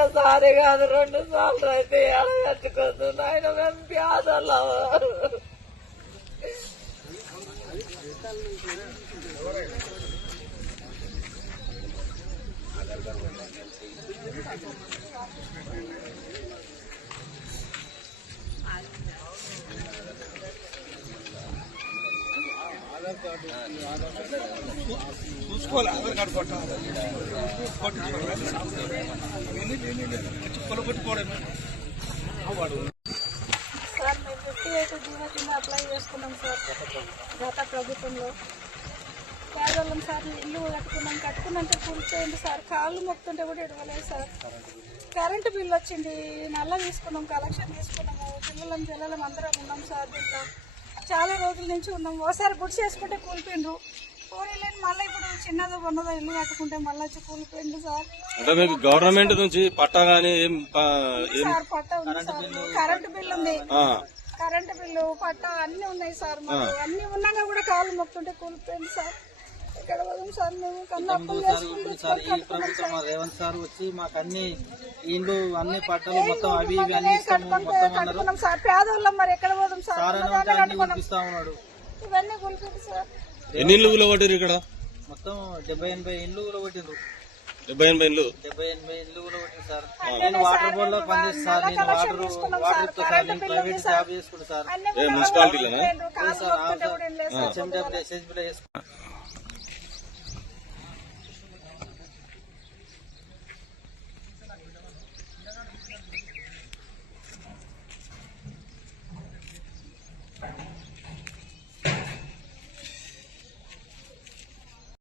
ఒక్కసారి కాదు రెండు సార్లు అయితే ఎడగట్టుకోదు నాయన మేము ప్యాదలా చూసుకోవాలి ఆధార్ కార్డు కొట్టాలి. సార్ మేము ఫిఫ్టీ ఎయిట్ జీవో కింద అప్లై చేసుకున్నాం సార్ గత ప్రభుత్వంలో. పేదవాళ్ళం సార్ ఇల్లు కట్టుకున్నాం కట్టుకున్నంత కూర్చోండి సార్. కాళ్ళు మొక్కుతుంటే కూడా ఇవ్వలేదు సార్. కరెంటు బిల్లు వచ్చింది నల్ల తీసుకున్నాం కలెక్షన్ తీసుకున్నాము పిల్లలం పిల్లలం అందరం ఉన్నాం సార్ దీంట్లో. చాలా రోజుల నుంచి ఉన్నాం. ఒకసారి గుడి చేసుకుంటే కూలిపోయిండ్రు. కూలీలేని మళ్ళీ ఇప్పుడు చిన్నదో ఉన్నదో ఇల్లు కట్టుకుంటే మళ్ళీ వచ్చి కూలిపోయిండు సార్. అంటే మీకు గవర్నమెంట్ నుంచి పట్టా గానీ ఏం సార్ పట్ట ఉంది సార్. కరెంటు బిల్ ఉంది. ఆ, కరెంటు బిల్లు పట్ట అన్ని ఉన్నాయి సార్ మాకు. అన్ని ఉన్నాక కూడా కాలు మొక్తుంటే కూలిపోయింది సార్. ఇక్కడ పోదాం సార్ మేము? కన్నా అప్పులు చేసుకుంటూ సార్. ఈ ప్రభుత్వం మా రేవంత్ సార్ వచ్చి మాకు అన్ని ఇండ్లు అన్ని పట్టాలు మొత్తం అవి ఇవి అన్ని కట్టుకున్నాం సార్. పేదోళ్ళం మరి ఎక్కడ పోదాం సార్? ఇవన్నీ కూలిపోయింది సార్. ఎన్ని ఇళ్ళు కూలగొట్టారు ఇక్కడ? మొత్తం డెబ్బై ఎనభై ఇండ్లు కూడా కొట్టిండ్రు డెబ్బై ఎనభై ఇళ్ళు? డెబ్బై ఎనభై ఇండ్లు కూడా కొట్టింది సార్. నేను వాటర్ బోర్డ్లో పనిచేస్తాను సార్. నేను వాటర్ వాటర్ ఇస్తా సార్. నేను ప్రైవేట్ జాబ్ చేసుకుంటా సార్. మున్సిపాలిటీలోనా సార్. ఎస్ఎస్బీలో